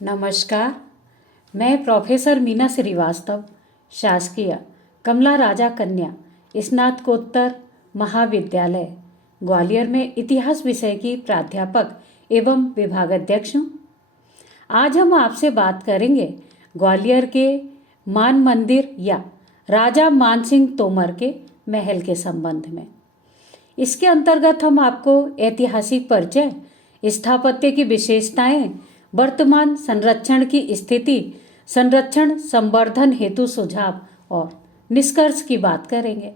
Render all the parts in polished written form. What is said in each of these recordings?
नमस्कार। मैं प्रोफेसर मीना श्रीवास्तव, शासकीय कमला राजा कन्या स्नातकोत्तर महाविद्यालय ग्वालियर में इतिहास विषय की प्राध्यापक एवं विभागाध्यक्ष हूँ। आज हम आपसे बात करेंगे ग्वालियर के मान मंदिर या राजा मानसिंह तोमर के महल के संबंध में। इसके अंतर्गत हम आपको ऐतिहासिक परिचय, स्थापत्य की विशेषताएं, वर्तमान संरक्षण की स्थिति, संरक्षण संवर्धन हेतु सुझाव और निष्कर्ष की बात करेंगे।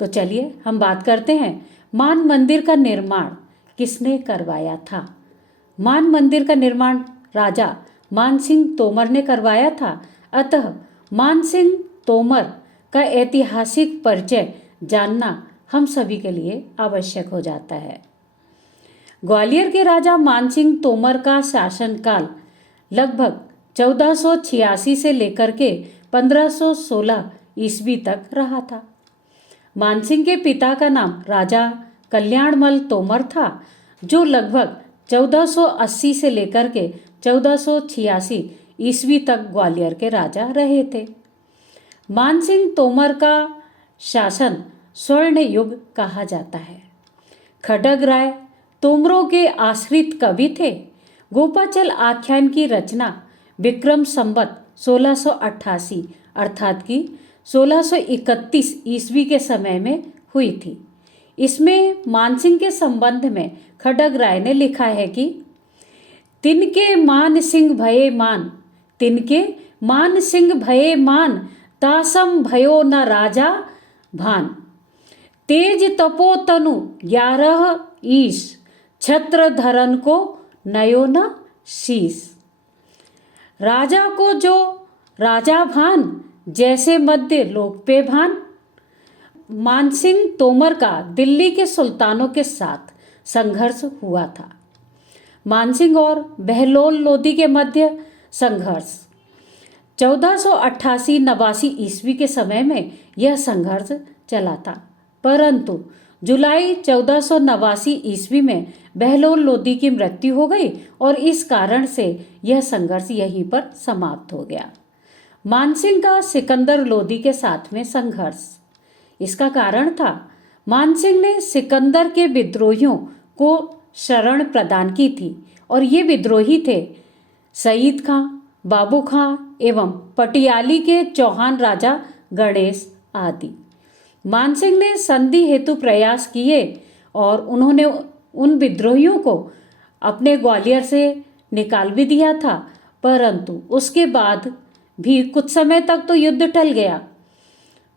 तो चलिए हम बात करते हैं मान मंदिर का निर्माण किसने करवाया था। मान मंदिर का निर्माण राजा मानसिंह तोमर ने करवाया था। अतः मानसिंह तोमर का ऐतिहासिक परिचय जानना हम सभी के लिए आवश्यक हो जाता है। ग्वालियर के राजा मानसिंह तोमर का शासनकाल लगभग 1486 से लेकर के 1516 ईस्वी तक रहा था। मानसिंह के पिता का नाम राजा कल्याणमल तोमर था, जो लगभग 1480 से लेकर के 1486 ईस्वी तक ग्वालियर के राजा रहे थे। मानसिंह तोमर का शासन स्वर्ण युग कहा जाता है। खड्ग राय तोमरों के आश्रित कवि थे। गोपाचल आख्यान की रचना विक्रम संवत 1688 अर्थात कि 1631 ईस्वी के समय में हुई थी। इसमें मानसिंह के संबंध में खड्ग राय ने लिखा है कि तिनके मान सिंह भये मान, तिनके मान सिंह भये मान, तासम भयो न राजा भान, तेज तपो तनु 11 ईश, छत्र धरन को नयो न शीस। राजा को जो राजा भान, जैसे मध्य लोक पे भान। मानसिंह तोमर का दिल्ली के सुल्तानों के साथ संघर्ष हुआ था। मानसिंह और बहलोल लोदी के मध्य संघर्ष 1488-89 ईस्वी के समय में यह संघर्ष चला था, परंतु जुलाई 1489 ईस्वी में बहलोल लोदी की मृत्यु हो गई और इस कारण से यह संघर्ष यहीं पर समाप्त हो गया। मानसिंह का सिकंदर लोदी के साथ में संघर्ष, इसका कारण था मानसिंह ने सिकंदर के विद्रोहियों को शरण प्रदान की थी और ये विद्रोही थे सईद खां, बाबू खां एवं पटियाली के चौहान राजा गणेश आदि। मानसिंह ने संधि हेतु प्रयास किए और उन्होंने उन विद्रोहियों को अपने ग्वालियर से निकाल भी दिया था, परंतु उसके बाद भी कुछ समय तक तो युद्ध टल गया,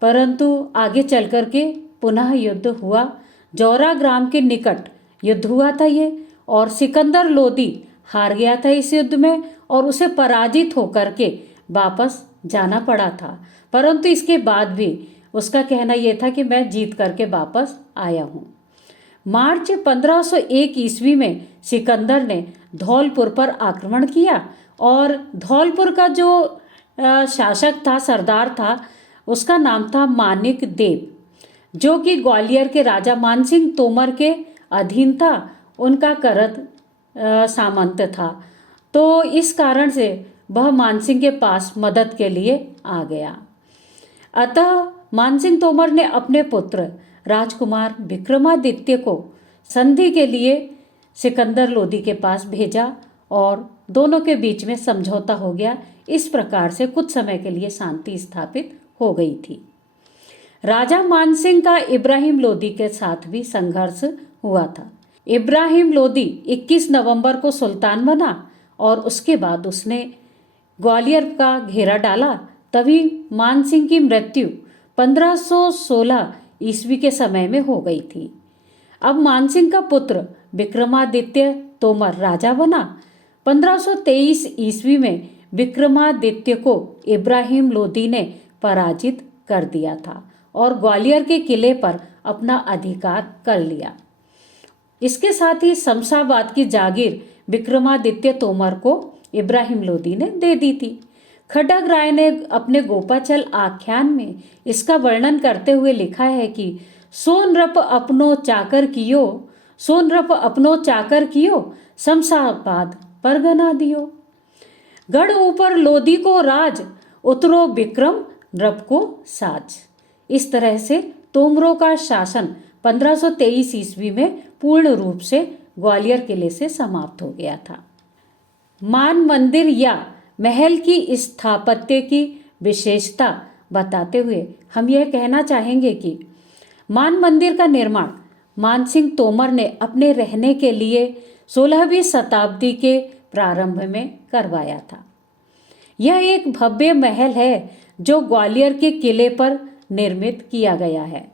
परंतु आगे चल कर के पुनः युद्ध हुआ। जौरा ग्राम के निकट युद्ध हुआ था ये, और सिकंदर लोदी हार गया था इस युद्ध में और उसे पराजित होकर के वापस जाना पड़ा था, परंतु इसके बाद भी उसका कहना यह था कि मैं जीत करके वापस आया हूँ। मार्च 1501 ईस्वी में सिकंदर ने धौलपुर पर आक्रमण किया और धौलपुर का जो शासक था, सरदार था, उसका नाम था मानिक देव, जो कि ग्वालियर के राजा मानसिंह तोमर के अधीन था, उनका करत सामंत था। तो इस कारण से वह मानसिंह के पास मदद के लिए आ गया। अतः मानसिंह तोमर ने अपने पुत्र राजकुमार विक्रमादित्य को संधि के लिए सिकंदर लोदी के पास भेजा और दोनों के बीच में समझौता हो गया। इस प्रकार से कुछ समय के लिए शांति स्थापित हो गई थी। राजा मानसिंह का इब्राहिम लोदी के साथ भी संघर्ष हुआ था। इब्राहिम लोदी 21 नवंबर को सुल्तान बना और उसके बाद उसने ग्वालियर का घेरा डाला। तभी मानसिंह की मृत्यु 1516 ईस्वी के समय में हो गई थी। अब मानसिंह का पुत्र विक्रमादित्य तोमर राजा बना। 1523 ईस्वी में विक्रमादित्य को इब्राहिम लोदी ने पराजित कर दिया था और ग्वालियर के किले पर अपना अधिकार कर लिया। इसके साथ ही शमशाबाद की जागीर विक्रमादित्य तोमर को इब्राहिम लोदी ने दे दी थी। खड्ग राय ने अपने गोपाचल आख्यान में इसका वर्णन करते हुए लिखा है कि सोनरप अपनो चाकर कियो, सोनरप अपनो चाकर कियो, शमशाबाद परगना दियो। गढ़ ऊपर लोधी को राज, उतरो विक्रम नृप को साज। इस तरह से तोमरों का शासन 1523 ईस्वी में पूर्ण रूप से ग्वालियर किले से समाप्त हो गया था। मान मंदिर या महल की स्थापत्य की विशेषता बताते हुए हम यह कहना चाहेंगे कि मान मंदिर का निर्माण मानसिंह तोमर ने अपने रहने के लिए 16वीं शताब्दी के प्रारंभ में करवाया था। यह एक भव्य महल है जो ग्वालियर के किले पर निर्मित किया गया है।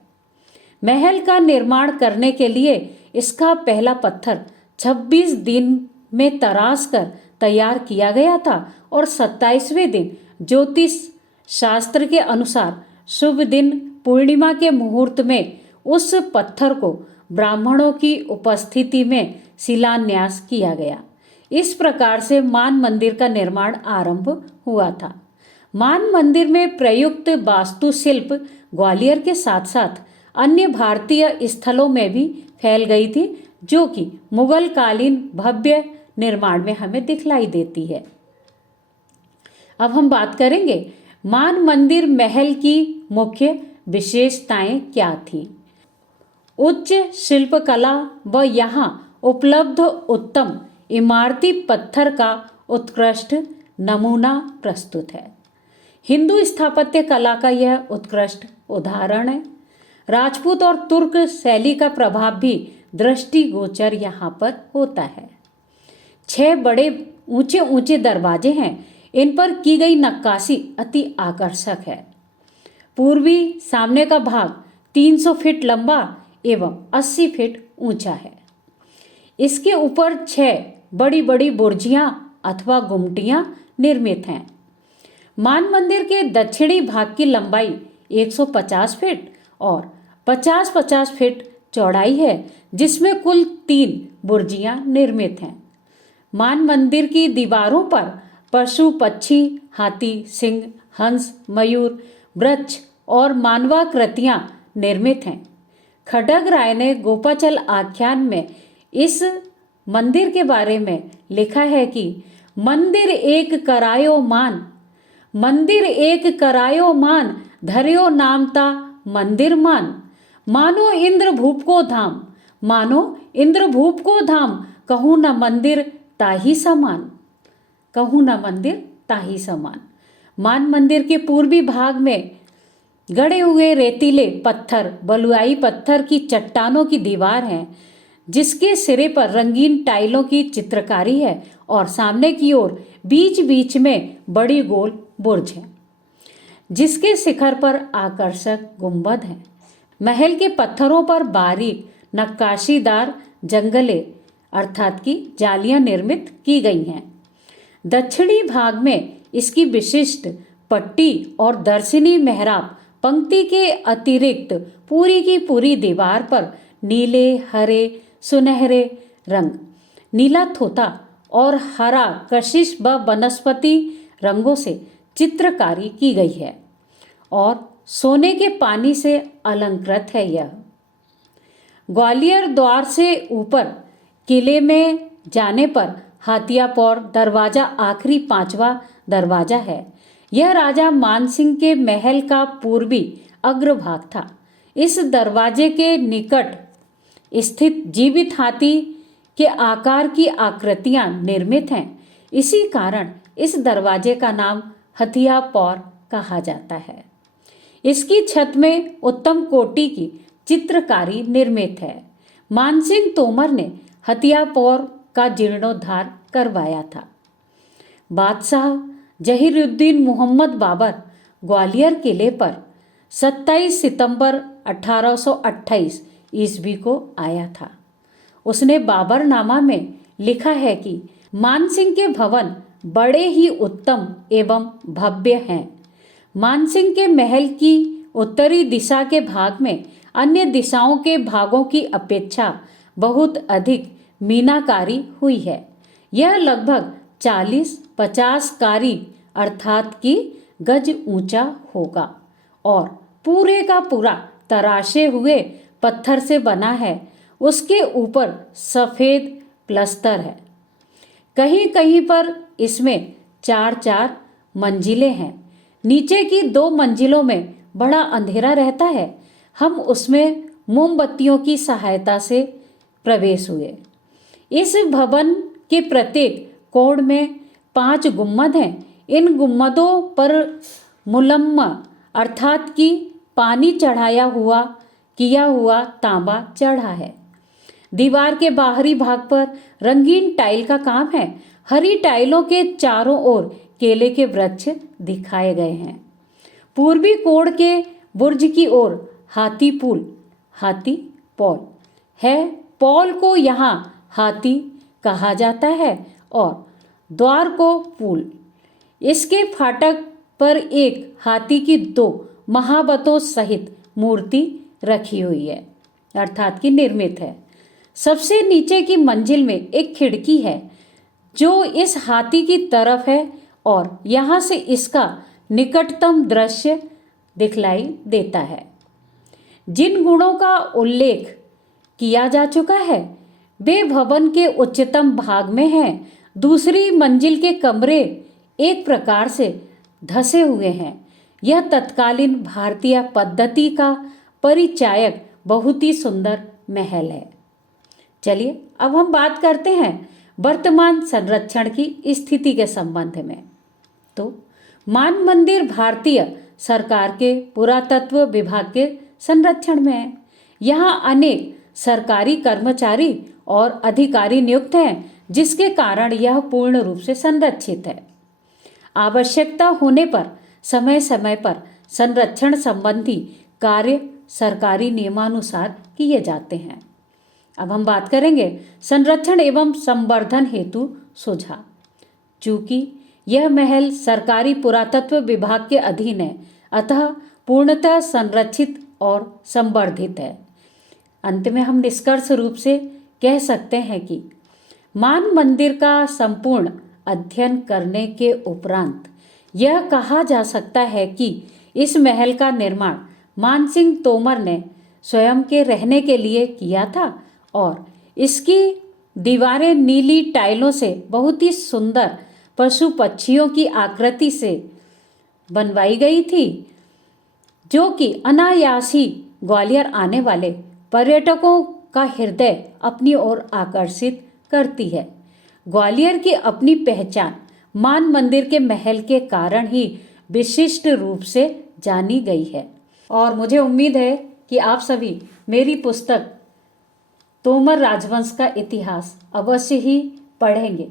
महल का निर्माण करने के लिए इसका पहला पत्थर 26 दिन में तराश कर तैयार किया गया था और 27वें दिन ज्योतिष शास्त्र के अनुसार शुभ दिन पूर्णिमा के मुहूर्त में उस पत्थर को ब्राह्मणों की उपस्थिति में शिलान्यास किया गया। इस प्रकार से मान मंदिर का निर्माण आरंभ हुआ था। मान मंदिर में प्रयुक्त वास्तुशिल्प ग्वालियर के साथ साथ अन्य भारतीय स्थलों में भी फैल गई थी, जो कि मुगल कालीन भव्य निर्माण में हमें दिखलाई देती है। अब हम बात करेंगे मान मंदिर महल की मुख्य विशेषताएं क्या थी। उच्च शिल्पकला व यहाँ उपलब्ध उत्तम इमारती पत्थर का उत्कृष्ट नमूना प्रस्तुत है। हिंदू स्थापत्य कला का यह उत्कृष्ट उदाहरण है। राजपूत और तुर्क शैली का प्रभाव भी दृष्टिगोचर यहाँ पर होता है। 6 बड़े ऊंचे ऊंचे दरवाजे हैं। इन पर की गई नक्काशी अति आकर्षक है। पूर्वी सामने का भाग 300 फीट लंबा एवं 80 फीट ऊंचा है। इसके ऊपर 6 बड़ी बड़ी बुर्जियां अथवा गुमटियां निर्मित हैं। मान मंदिर के दक्षिणी भाग की लंबाई 150 फीट और 50-50 फीट चौड़ाई है, जिसमें कुल 3 बुर्जियां निर्मित हैं। मान मंदिर की दीवारों पर पशु पक्षी, हाथी, सिंह, हंस, मयूर, वृक्ष और मानवाकृतियां निर्मित हैं। खड्ग राय ने गोपाचल आख्यान में इस मंदिर के बारे में लिखा है कि मंदिर एक करायो मान, मंदिर एक करायो मान, धर्यो नामता मंदिर मान। मानो इंद्र भूप को धाम, मानो इंद्र भूप को धाम, कहूँ न मंदिर ताही समान, कहूँ न मंदिर ताही समान। मान मंदिर के पूर्वी भाग में गड़े हुए रेतीले पत्थर, बलुआई पत्थर की चट्टानों की दीवार है, जिसके सिरे पर रंगीन टाइलों की चित्रकारी है और सामने की ओर बीच बीच में बड़ी गोल बुर्ज है, जिसके शिखर पर आकर्षक गुंबद है। महल के पत्थरों पर बारीक नक्काशीदार जंगले अर्थात की जालियां निर्मित की गई हैं। दक्षिणी भाग में इसकी विशिष्ट पट्टी और दर्शनी मेहराब पंक्ति के अतिरिक्त पूरी की पूरी दीवार पर नीले, हरे, सुनहरे रंग, नीला थोथा और हरा कशिश व वनस्पति रंगों से चित्रकारी की गई है और सोने के पानी से अलंकृत है। यह ग्वालियर द्वार से ऊपर किले में जाने पर हाथियापौर दरवाजा आखिरी 5वां दरवाजा है। यह राजा मानसिंह के महल का पूर्वी अग्रभाग था। इस दरवाजे के निकट स्थित जीवित हाथी के आकार की आकृतियां निर्मित हैं। इसी कारण इस दरवाजे का नाम हथियापौर कहा जाता है। इसकी छत में उत्तम कोटि की चित्रकारी निर्मित है। मानसिंह तोमर ने हथियापौर का जीर्णोद्धार करवाया था। बादशाह जहीरुद्दीन मोहम्मद बाबर ग्वालियर किले पर 27 सितंबर 1828 ईस्वी को आया था। उसने बाबरनामा में लिखा है कि मानसिंह के भवन बड़े ही उत्तम एवं भव्य हैं। मानसिंह के महल की उत्तरी दिशा के भाग में अन्य दिशाओं के भागों की अपेक्षा बहुत अधिक मीनाकारी हुई है। यह लगभग 40-50 कारी अर्थात कि गज ऊंचा होगा और पूरे का पूरा तराशे हुए पत्थर से बना है। उसके ऊपर सफ़ेद प्लस्तर है। कहीं कहीं पर इसमें चार चार मंजिलें हैं। नीचे की 2 मंजिलों में बड़ा अंधेरा रहता है। हम उसमें मोमबत्तियों की सहायता से प्रवेश हुए। इस भवन के प्रत्येक कोण में 5 गुम्मद हैं। इन गुम्मदों पर मुलम्मा अर्थात कि पानी चढ़ाया हुआ किया हुआ तांबा चढ़ा है। दीवार के बाहरी भाग पर रंगीन टाइल का काम है। हरी टाइलों के चारों ओर केले के वृक्ष दिखाए गए हैं। पूर्वी कोण के बुर्ज की ओर हाथी पॉल है। पॉल को यहाँ हाथी कहा जाता है और द्वार को पुल। इसके फाटक पर एक हाथी की 2 महाबतों सहित मूर्ति रखी हुई है, अर्थात कि निर्मित है। सबसे नीचे की मंजिल में एक खिड़की है जो इस हाथी की तरफ है और यहाँ से इसका निकटतम दृश्य दिखलाई देता है। जिन गुणों का उल्लेख किया जा चुका है वे भवन के उच्चतम भाग में हैं। दूसरी मंजिल के कमरे एक प्रकार से धसे हुए हैं। यह तत्कालीन भारतीय पद्धति का परिचायक बहुत ही सुंदर महल है। चलिए अब हम बात करते हैं वर्तमान संरक्षण की स्थिति के संबंध में। तो मान मंदिर भारतीय सरकार के पुरातत्व विभाग के संरक्षण में है। यहाँ अनेक सरकारी कर्मचारी और अधिकारी नियुक्त हैं, जिसके कारण यह पूर्ण रूप से संरक्षित है। आवश्यकता होने पर समय समय पर संरक्षण संबंधी कार्य सरकारी नियमानुसार किए जाते हैं। अब हम बात करेंगे संरक्षण एवं संवर्धन हेतु सुझाव। चूंकि यह महल सरकारी पुरातत्व विभाग के अधीन है, अतः पूर्णतः संरक्षित और संवर्धित है। अंत में हम निष्कर्ष रूप से कह सकते हैं कि मान मंदिर का संपूर्ण अध्ययन करने के उपरांत यह कहा जा सकता है कि इस महल का निर्माण मानसिंह तोमर ने स्वयं के रहने के लिए किया था और इसकी दीवारें नीली टाइलों से बहुत ही सुंदर पशु पक्षियों की आकृति से बनवाई गई थी, जो कि अनायास ही ग्वालियर आने वाले पर्यटकों का हृदय अपनी ओर आकर्षित करती है। ग्वालियर की अपनी पहचान मान मंदिर के महल के कारण ही विशिष्ट रूप से जानी गई है और मुझे उम्मीद है कि आप सभी मेरी पुस्तक तोमर राजवंश का इतिहास अवश्य ही पढ़ेंगे।